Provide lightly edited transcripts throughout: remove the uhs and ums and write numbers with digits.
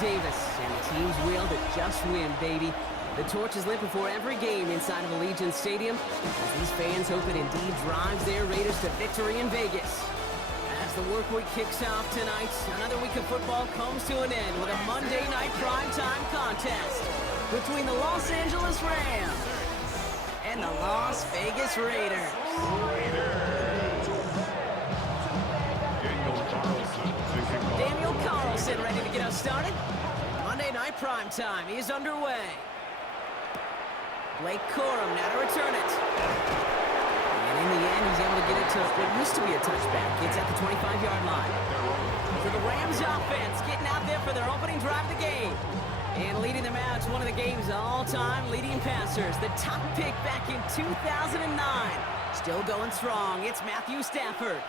Davis, and the team's will to just win, baby. The torch is lit before every game inside of Allegiant Stadium, as these fans hope it indeed drives their Raiders to victory in Vegas. As the work week kicks off tonight, another week of football comes to an end with a Monday night primetime contest between the Los Angeles Rams and the Las Vegas Raiders. Daniel Carlson ready to get us started. Monday night primetime is underway. Blake Corum now to return it. And in the end, he's able to get it to what used to be a touchback. It's at the 25-yard line. For the Rams offense, getting out there for their opening drive of the game. And leading them out to one of the game's all-time leading passers. The top pick back in 2009. Still going strong. It's Matthew Stafford.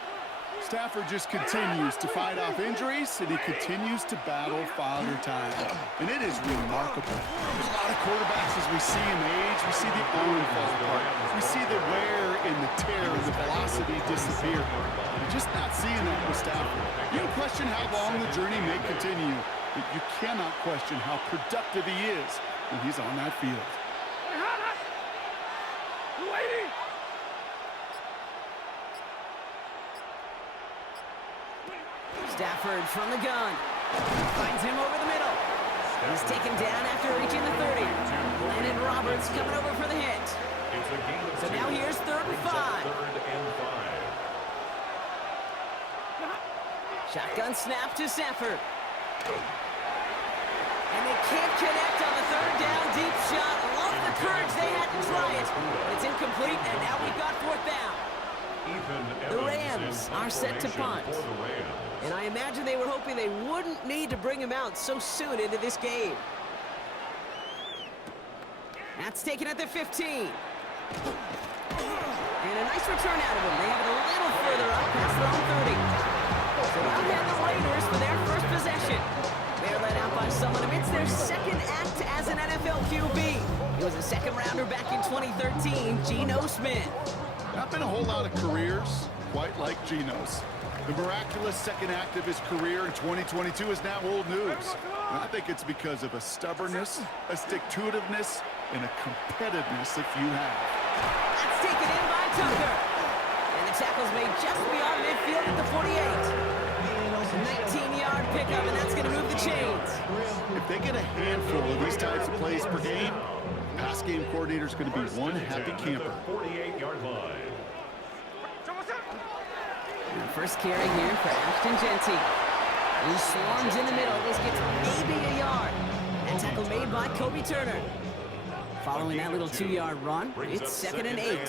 Stafford just continues to fight off injuries, and he continues to battle Father Time. And it is remarkable. There's a lot of quarterbacks as we see him age. We see the arm fall apart. We see the wear and the tear and the velocity disappear. We're just not seeing that with Stafford. You can question how long the journey may continue, but you cannot question how productive he is when he's on that field. Stafford from the gun. Finds him over the middle. He's taken down after reaching the 30. Landon Roberts coming over for the hit. So now here's 3rd and 5. Shotgun snap to Stafford. And they can't connect on the 3rd down deep shot. Love the courage they had to try it. But it's incomplete, and now we've got 4th down. The Rams are set to punt. And I imagine they were hoping they wouldn't need to bring him out so soon into this game. That's taken at the 15. And a nice return out of him. They have it a little further up past their own 30. So out have the Raiders for their first possession. They're led out by someone amidst their second act as an NFL QB. He was a second-rounder back in 2013, Geno Smith. Not been a whole lot of careers quite like Geno's. The miraculous second act of his career in 2022 is now old news. And I think it's because of a stubbornness, a stick-to-itiveness, and a competitiveness that you have. That's taken in by Tucker. And the tackle's made just beyond midfield at the 48. 19-yard pickup, and that's going to move the chains. If they get a handful of these types of plays per game, pass game coordinator's going to be one happy camper. 48-yard line. First carry here for Ashton Genty. He swarms in the middle. This gets maybe a yard. And tackle made by Kobe Turner. Following that little 2-yard run, it's 2nd and 8.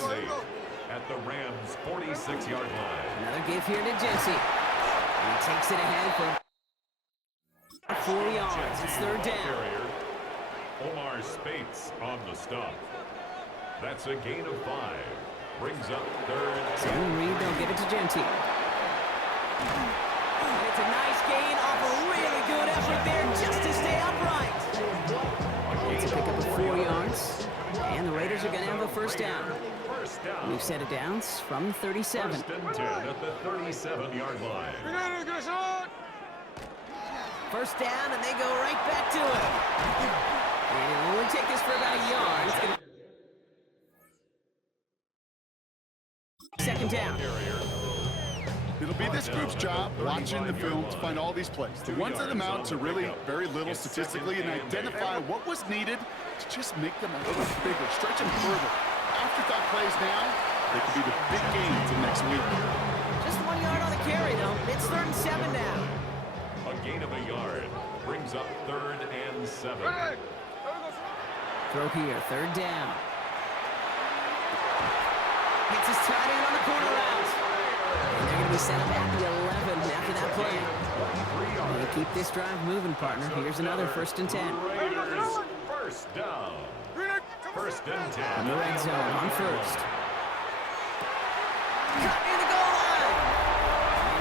At the Rams' 46-yard line. Another give here to Genty. He takes it ahead for 4 yards. It's 3rd down. Omar Spates on the stop. That's a gain of 5. Brings up 3rd. So Reed, they'll give it to Genty. And it's a nice gain off a really good effort there just to stay upright. It's a pickup of 4 yards. And the Raiders are going to have a first down. We've set it down from 37. 1st and 10 at the 37-yard line. First down, and they go right back to it. And it'll only take this for about a yard. It's gonna... 2nd down. It'll be this group's job, watching the film, to find all these plays. The ones that amount to really very little statistically, and identify what was needed to just make them a little bigger, stretch them further. Afterthought plays now, they could be the big gains in next week. Just 1 yard on the carry, though. It's 3rd and 7 now. A gain of a yard. Brings up 3rd and 7. Throw here, 3rd down. Hits his tight end on the corner route. And they're going to be set up at the 11 after that play. They keep this drive moving, partner. Here's another 1st and 10. Raiders, 1st down. 1st and 10. In the red zone on 1st. Cut in the goal line.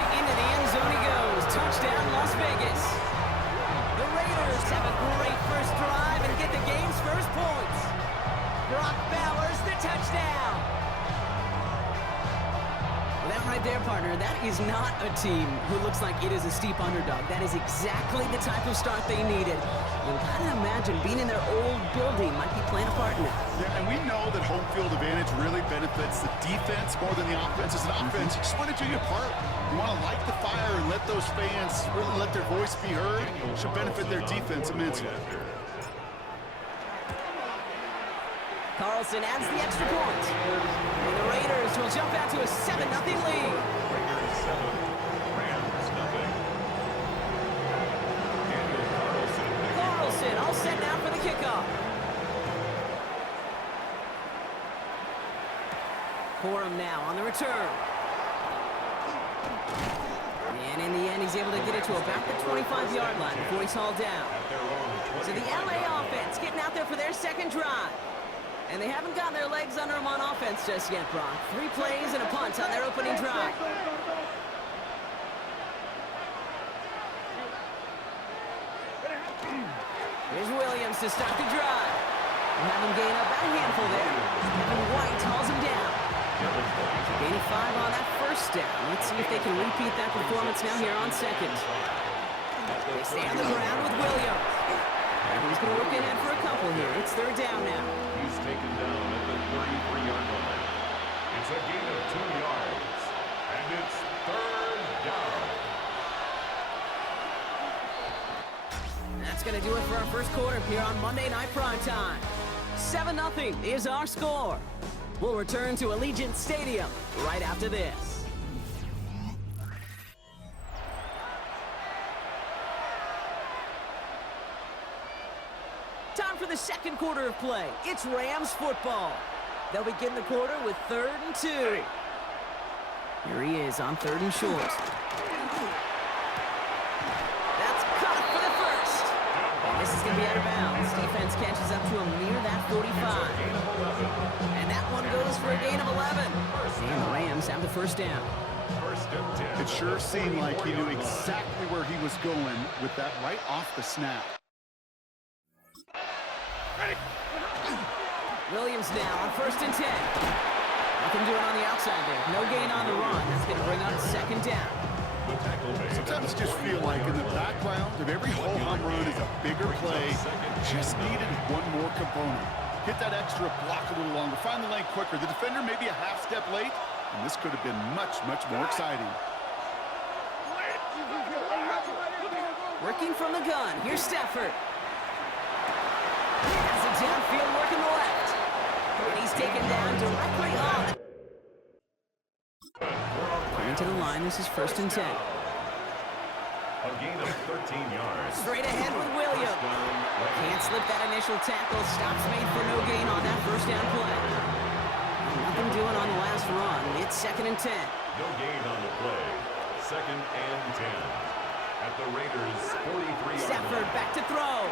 And into the end zone he goes. Touchdown, Las Vegas. The Raiders have a great first drive and get the game's first points. Brock Bowers, the touchdown. That right there, partner, that is not a team who looks like it is a steep underdog. That is exactly the type of start they needed. You gotta imagine being in their old building might be playing a part in it. Yeah, and we know that home field advantage really benefits the defense more than the offense. As an offense, you just want to do your part. You want to light the fire and let those fans really let their voice be heard. Should benefit their defense immensely. Carlson adds the extra point. And the Raiders will jump out to a 7-0 lead. Raiders 7, Rams nothing. Carlson all set now for the kickoff. Corum now on the return. And in the end, he's able to get it to about the 25-yard line before he's hauled down. So the LA offense getting out there for their second drive. And they haven't gotten their legs under them on offense just yet, Brock. 3 plays and a punt on their opening drive. Here's Williams to start the drive. We'll have him gain up about a handful there. Kevin White hauls him down. Gain of 5 on that first down. Let's see if they can repeat that performance now here on second. They stay on the ground with Williams. And he's going to look ahead for a couple here. It's third down now. He's taken down at the 33-yard line. It's a gain of 2 yards. And it's third down. That's going to do it for our first quarter here on Monday Night Primetime. 7-0 is our score. We'll return to Allegiant Stadium right after this. Time for the second quarter of play. It's Rams football. They'll begin the quarter with 3rd and 2. Here he is on 3rd and short. That's caught for the first. And this is going to be out of bounds. Defense catches up to him near that 45. And that one goes for a gain of 11. And the Rams have the first down. It sure seemed like he knew exactly where he was going with that right off the snap. Williams now on 1st and 10. Nothing doing on the outside there. No gain on the run. That's going to bring up 2nd down. Sometimes you just feel like in the background of every ho-hum run is a bigger play. Just needed one more component. Hit that extra block a little longer. Find the lane quicker. The defender may be a half step late, and this could have been much, much more exciting. Working from the gun. Here's Stafford. Has a downfield working the left. And he's taken down directly on. Going to the line. This is 1st and 10. A gain of 13 yards. Straight ahead with Williams. Can't slip that initial tackle. Stops made for no gain on that first down play. Nothing doing on the last run. It's 2nd and 10. No gain on the play. 2nd and 10. At the Raiders' 43-yard Stafford line. back to throw.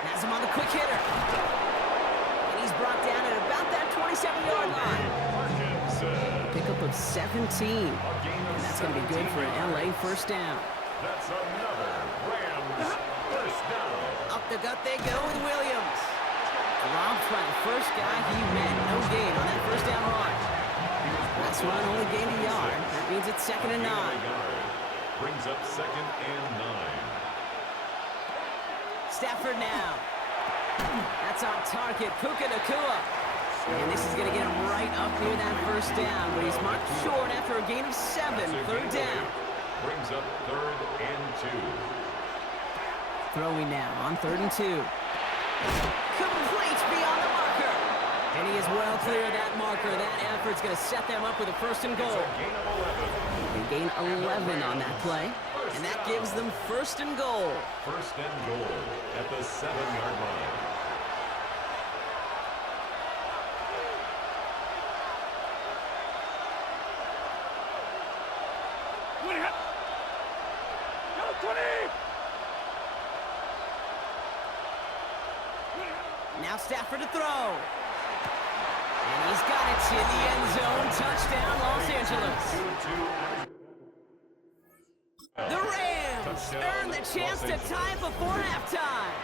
Has him on the quick hitter. And he's brought down at about that 27-yard line. Pickup of 17. And that's going to be good for an LA first down. That's another Rams first down. Up the gut they go with Williams. Robbed by the first guy he met. No gain on that first down run. Last run only gained a yard. That means it's 2nd and 9. Brings up 2nd and 9. Stafford now. That's on target. Puka Nacua. And this is going to get him right up near that first down. But he's marked short after a gain of 7. 3rd down. Brings up 3rd and 2. Throwing now on 3rd and 2. Complete beyond the marker. And he is well clear of that marker. That effort's going to set them up with a 1st and goal. Gain of 11. They gain 11 on that play. And that gives them 1st and goal. 1st and goal at the 7-yard line. Now Stafford to throw. And he's got it in the end zone. Touchdown, Los Angeles. The Rams earn the chance to tie it before halftime.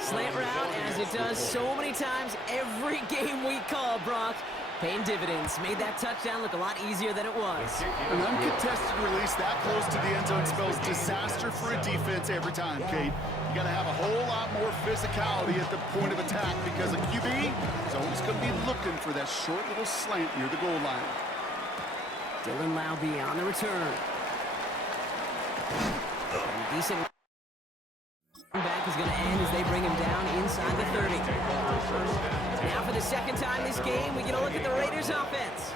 Slant route, as it does so many times every game we call, Brock. Paying dividends. Made that touchdown look a lot easier than it was. An uncontested release that close to the end zone spells disaster for a defense every time, Kate. You got to have a whole lot more physicality at the point of attack because a QB is always going to be looking for that short little slant near the goal line. Dylan Laube on the return. Decent back is going to end as they bring him down inside the 30. Now for the second time this game, we get a look at the Raiders offense.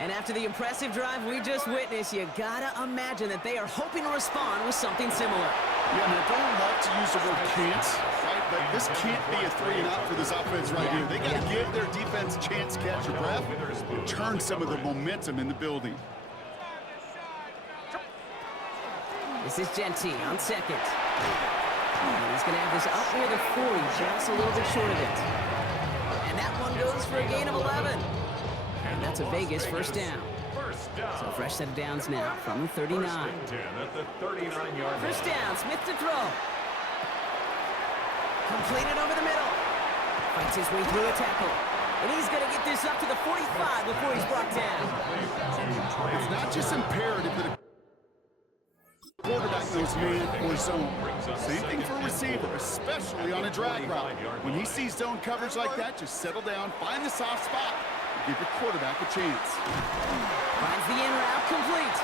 And after the impressive drive we just witnessed, you gotta imagine that they are hoping to respond with something similar. Yeah, man, don't love to use the word can't, right? But this can't be a 3-and-out for this offense right here. They got to give their defense a chance to catch their breath and turn some of the momentum in the building. This is Genty on second. And he's going to have this up near the 40, just a little bit short of it. And that one goes for a gain of 11. And that's a Vegas first down. So fresh set of downs now from the 39. First down, Smith to throw. Completed over the middle. Fights his way through a tackle. And he's going to get this up to the 45 before he's brought down. It's not just imperative that a quarterback knows man or zone. Same thing for a receiver, especially on a drag route. When he sees zone coverage like that, just settle down, find the soft spot, and give your quarterback a chance. Finds the in route complete.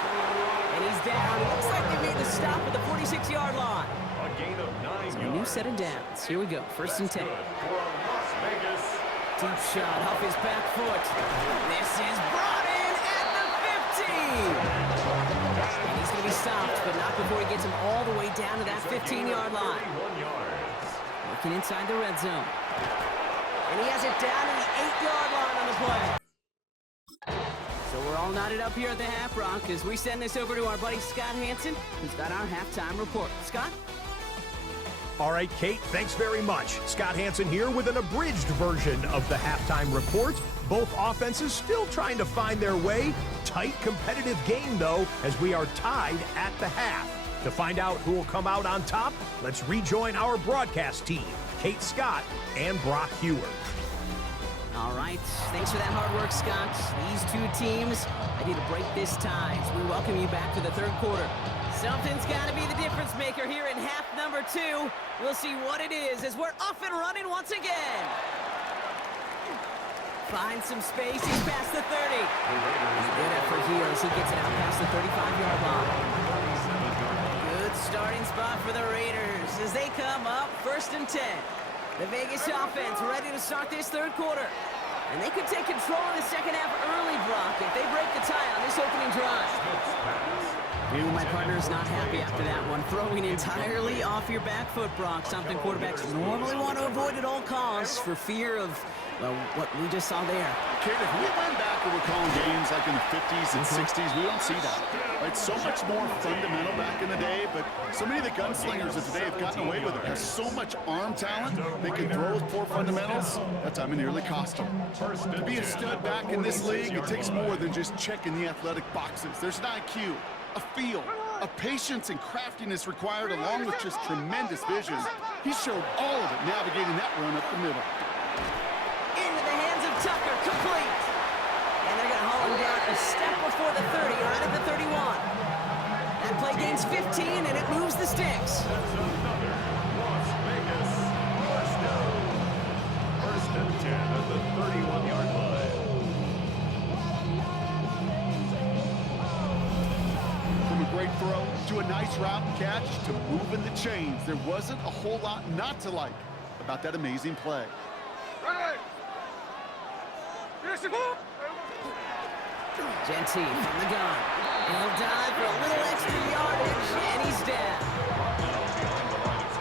And he's down. It looks like they made the stop at the 46-yard line. A gain of 9 So a new set of downs. Here we go, first and 10. Deep shot off his back foot. This is brought in at the 15. And he's going to be stopped, but not before he gets him all the way down to that 15-yard line. Working inside the red zone. And he has it down to the 8-yard line on the play. So we're all knotted up here at the half, Brock, as we send this over to our buddy Scott Hansen, who's got our halftime report. Scott? All right, Kate, thanks very much. Scott Hansen here with an abridged version of the halftime report. Both offenses still trying to find their way. Tight, competitive game, though, as we are tied at the half. To find out who will come out on top, let's rejoin our broadcast team, Kate Scott and Brock Hewer. All right, thanks for that hard work, Scott. These two teams ready to break this tie as we welcome you back to the third quarter. Something's got to be the difference maker here in half number 2. We'll see what it is as we're off and running once again. Finds some space, he's past the 30. Good effort here as he gets it out past the 35-yard line. Good starting spot for the Raiders as they come up first and 10. The Vegas offense ready to start this third quarter. And they could take control in the second half early, Brock, if they break the tie on this opening drive. My partner is not happy after that one. Throwing entirely off your back foot, Brock. Something quarterbacks normally want to avoid at all costs for fear of, well, what we just saw there. Kid, if we went back and we're calling games like in the 50s and 60s, we don't see that. Right? So much more fundamental back in the day, but so many of the gunslingers of today have gotten away with it. Have so much arm talent, they can throw with poor fundamentals. That time it nearly cost them. To be a stud back in this league, it takes more than just checking the athletic boxes. There's an IQ, a feel, a patience and craftiness required along with just tremendous vision. He showed all of it navigating that run up the middle. Into the hands of Tucker, complete. And they're going to haul him down a step before the 30, right at the 31. That play gains 15, and it moves the sticks. That's another Las Vegas first down. First and 10 at the 31-yard line. From a great throw to a nice route and catch to moving the chains, there wasn't a whole lot not to like about that amazing play. Genty from the gun. And he'll dive for a little extra yardage, and he's down.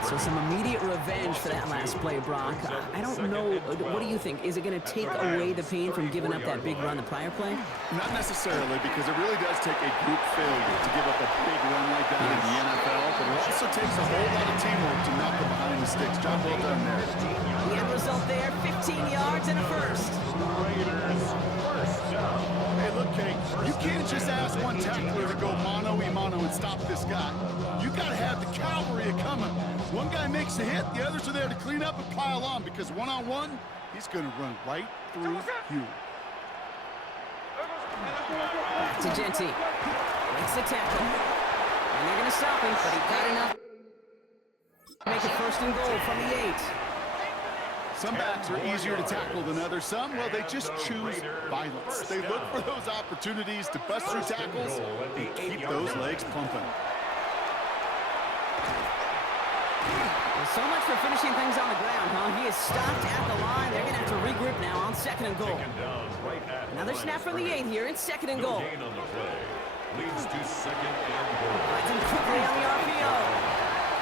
So some immediate revenge for that last play, Brock. I don't know. What do you think? Is it going to take away the pain from giving up that big run the prior play? Not necessarily, because it really does take a group failure to give up a big run like that in the NFL, but it also takes a whole lot of teamwork to knock them behind the sticks. Job well done there. The end result there, 15 yards and a first. Hey, look, Kate, you can't just ask one tackler to go mano-a-mano and stop this guy. You got to have the cavalry coming. One guy makes a hit, the others are there to clean up and pile on, because one-on-one, he's going to run right through you. Back to Genti. Makes the tackle. And they're going to stop him, but he got enough. Make it 1st and goal from the 8. Some backs are easier to tackle than others. Some, well, they just choose violence. They look for those opportunities to bust through tackles and keep those legs pumping. Well, so much for finishing things on the ground, huh? He is stopped at the line. They're going to have to regroup now on 2nd and goal. Another snap from the 8 here in 2nd and goal. Leads to 2nd and goal. Finds him quickly on the RPO.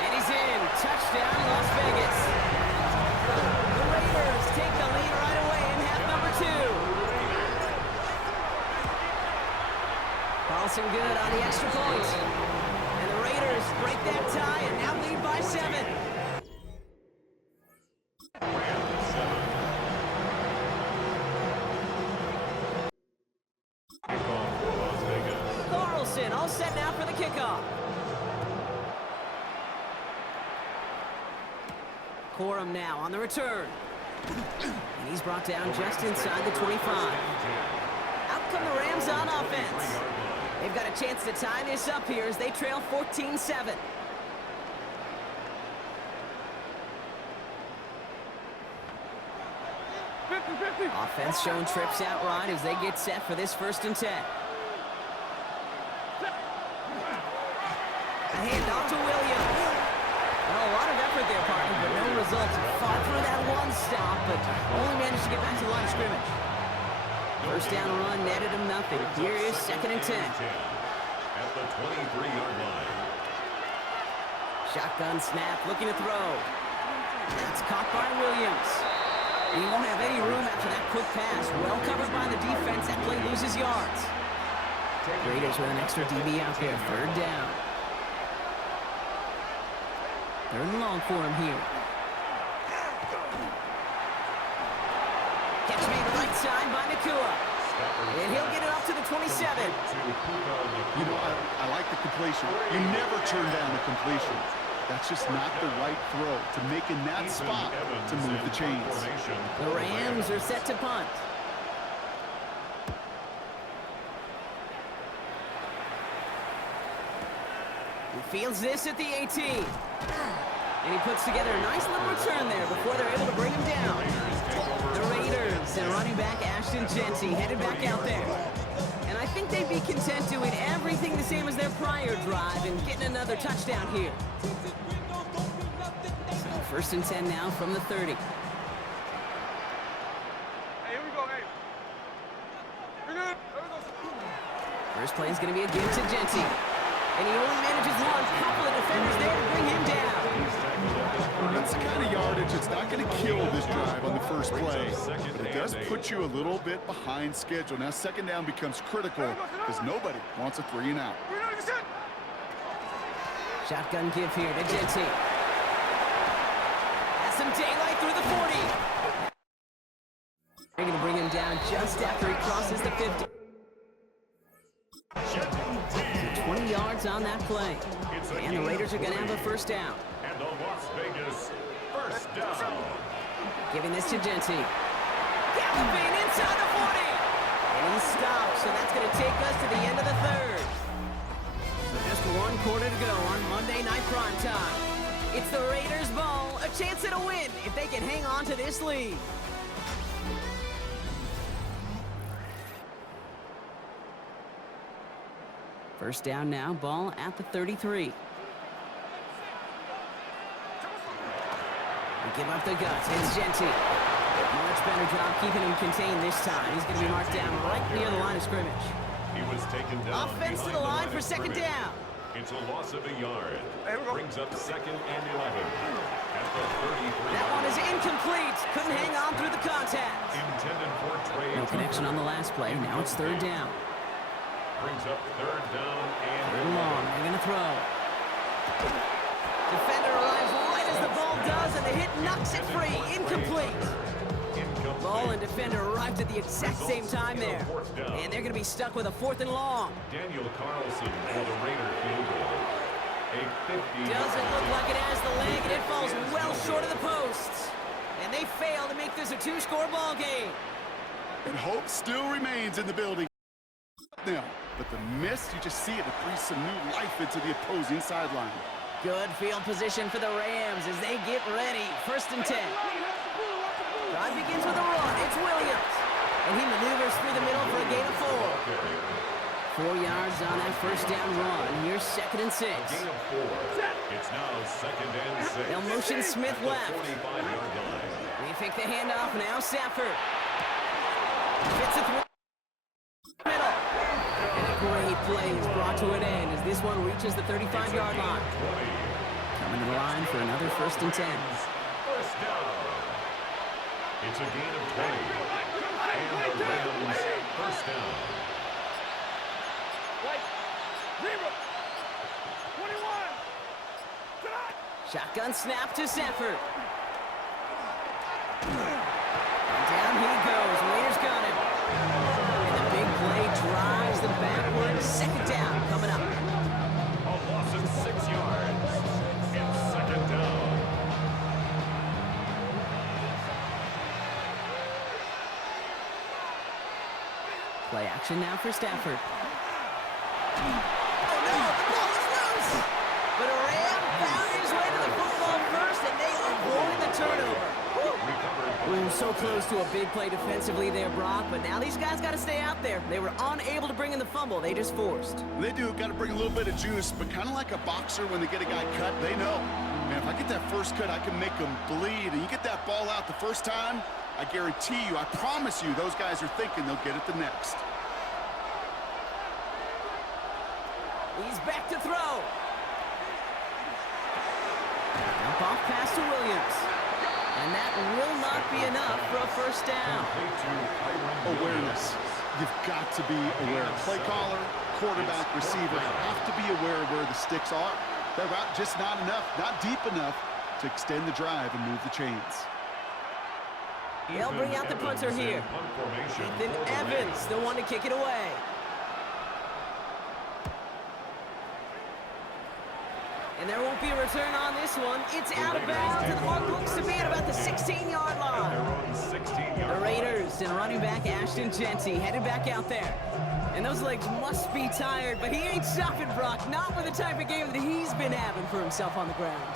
And he's in. Touchdown, Las Vegas. The Raiders take the lead right away in half number 2. Carlson good on the extra point. And the Raiders break that tie and now lead by 7. Carlson all set now for the kickoff. Corum now on the return. And he's brought down just inside the 25. Out come the Rams on offense. They've got a chance to tie this up here as they trail 14-7. Offense showing trips out right as they get set for this 1st and 10. A handoff to Williams. Well, a lot of effort there, partner, but no results. Fought through that one stop, but only managed to get back to the line of scrimmage. 1st down run netted him nothing. Here is 2nd and 10. At the 23-yard line. Shotgun snap, looking to throw. That's caught by Williams. He won't have any room after that quick pass. Well covered by the defense. That play loses yards. Raiders with an extra DB out there. 3rd down. 3rd and long for him here. Catch made right side by Nakua. And he'll get it up to the 27. You know, I like the completion. You never turn down the completion. That's just not the right throw to make in that spot to move the chains. The Rams are set to punt. He fields this at the 18. And he puts together a nice little return there before they're able to bring him down. The Raiders and running back Ashton Genti headed back out there. And I think they'd be content doing everything the same as their prior drive and getting another touchdown here. So 1st and 10 now from the 30. Hey, here we go, hey. We're good. First play is going to be a give to Genti. And he only manages one. Couple of defenders there to bring him down. That's the kind of yardage that's not going to kill this drive on the first play. But it does put you a little bit behind schedule. Now 2nd down becomes critical because nobody wants a 3 and out. Shotgun give here to Genti. Has some daylight through the 40. They're going to bring him down just after he crosses the 50. 20 yards on that play. And the Raiders are going to have a 1st down. And the Las Vegas 1st down. Giving this to Genti. Galloping inside the 40. And he stops, so that's going to take us to the end of the 3rd. So just 1 quarter to go on Monday Night Primetime. It's the Raiders' ball, a chance at a win if they can hang on to this lead. First down now, ball at the 33. We give up the guts. It's Genti. Much better job keeping him contained this time. He's going to be marked down right near the line of scrimmage. He was taken down. Offense to the line for 2nd down. It's a loss of a yard. Brings up 2nd and 11. At the 33. That one is incomplete. Couldn't hang on through the contact. Intended for Trey. No connection on the last play. Now it's 3rd down. Brings up 3rd down and 3rd long. They're going to throw. Defender arrives right as the ball does, and the hit knocks it free. Incomplete. Ball and defender arrived at the exact same time there. And they're going to be stuck with a 4th and long. Daniel Carlson for the Raider field goal. A 50. Doesn't look like it has the leg, and it falls well short of the posts. And they fail to make this a 2-score ball game. And hope still remains in the building. nail. But the miss, you just see it breathe some new life into the opposing sideline. Good field position for the Rams as they get ready. 1st and 10. Drive begins with a run. It's Williams. And he maneuvers through the middle for a gain of 4. 4 yards on that 1st down run. Here's 2nd and 6. Gain of 4. It's now 2nd and 6. They'll motion Smith left. 45-yard line. They fake the handoff. Now Safford. Fits it through the middle. And a great play is brought to an end as this one reaches the 35-yard line. Coming to the line for another 1st and 10. First down. It's a gain of 20. And the Rams, 1st down. Shotgun snap to Safford. And down he goes. Raiders got him. And the big play drives them backward. 2nd down coming up. A loss of 6 yards. It's 2nd down. Play action now for Stafford. Oh no, the ball is loose! But a Ram found his way to the football first, and they avoid the turnover. We were so close to a big play defensively there, Brock, but now these guys got to stay out there. They were unable to bring in the fumble. They just forced. They do got to bring a little bit of juice, but kind of like a boxer when they get a guy cut, they know. Man, if I get that first cut, I can make them bleed. And you get that ball out the first time, I guarantee you, I promise you, those guys are thinking they'll get it the next. He's back to throw. Dump off pass to Williams. And that will not be enough for a 1st down. Awareness. You've got to be aware. Play caller, quarterback, receiver have to be aware of where the sticks are. They're just not enough, not deep enough to extend the drive and move the chains. They'll bring out the punter here. Ethan Evans, the one to kick it away. And there won't be a return on this one. It's out of bounds, and the mark looks to be at about the 16-yard line. The Raiders and running back Ashton Genty headed back out there. And those legs must be tired, but he ain't stopping, Brock. Not with the type of game that he's been having for himself on the ground.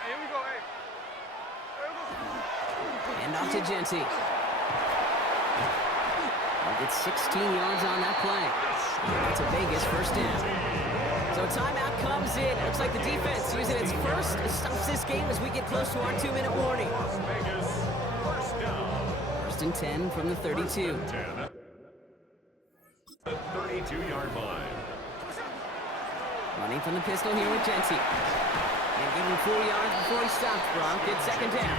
Hey, here we go, hey. And off to Genty. They'll get 16 yards on that play. That's a Vegas 1st down. So timeout comes in. Looks like the defense using its first stops this game as we get close to our 2-minute warning. Vegas, 1st down. 1st and 10 from the 32. 10. The 32-yard line. Running from the pistol here with Genty. And give him 4 yards before he stops, Brock. It's 2nd down.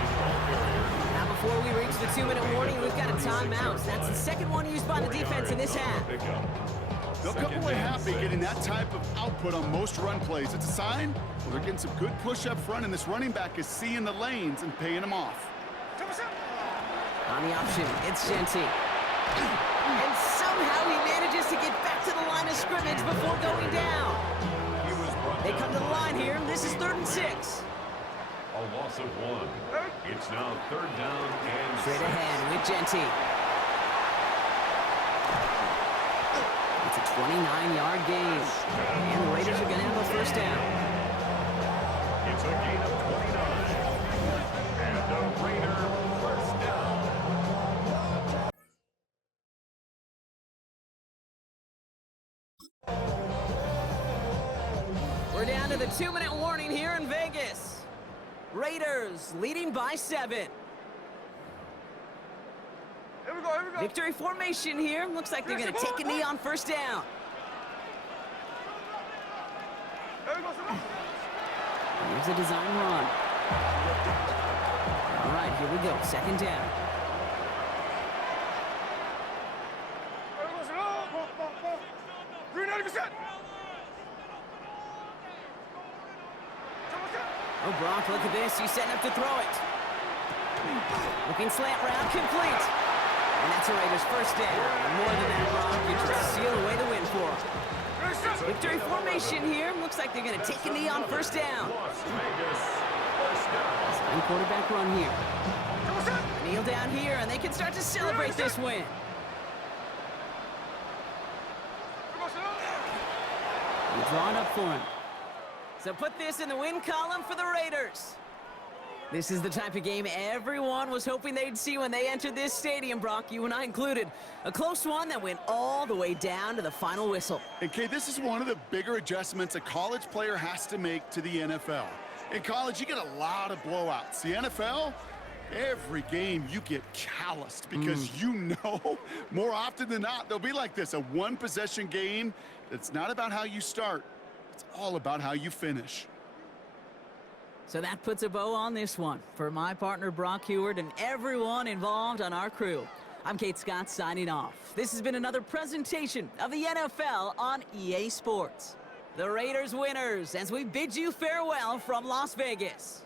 Now before we reach the 2-minute warning, we've got a timeout. That's the 2nd one used by the defense in this half. They'll come away happy getting that type of output on most run plays. It's a sign well, they're getting some good push up front, and this running back is seeing the lanes and paying them off. On the option, it's Genty. And somehow he manages to get back to the line of scrimmage before going down. They come to the line here. This is 3rd and 6. A loss of 1. It's now 3rd down and Straight ahead with Genty. It's a 29-yard gain. And the Raiders are going to have a 1st down. It's a gain of 29. And a Raider 1st down. We're down to the 2-minute warning here in Vegas. Raiders leading by 7. Here we go, here we go. Victory formation here. Looks like they're going to take a knee on 1st down. Here we go, Simone. Here's a design run. All right, here we go. 2nd down. Here we go, Simone. 390%. Oh, Brock, look at this. He's setting up to throw it. Looking slant route, complete. And that's a Raiders 1st down. And more than that, Brock, you just seal away the win for them. Victory formation here. Looks like they're going to take a knee on 1st down. Las Vegas, 1st down. Sign quarterback run here. Kneel down here, and they can start to celebrate this win. You're drawn up for him. So put this in the win column for the Raiders. This is the type of game everyone was hoping they'd see when they entered this stadium, Brock, you and I included. A close one that went all the way down to the final whistle. And Kay, this is one of the bigger adjustments a college player has to make to the NFL. In college, you get a lot of blowouts. The NFL, every game you get calloused because you know more often than not, they'll be like this, a one-possession game. It's not about how you start. It's all about how you finish. So that puts a bow on this one. For my partner, Brock Heward, and everyone involved on our crew, I'm Kate Scott signing off. This has been another presentation of the NFL on EA Sports. The Raiders winners as we bid you farewell from Las Vegas.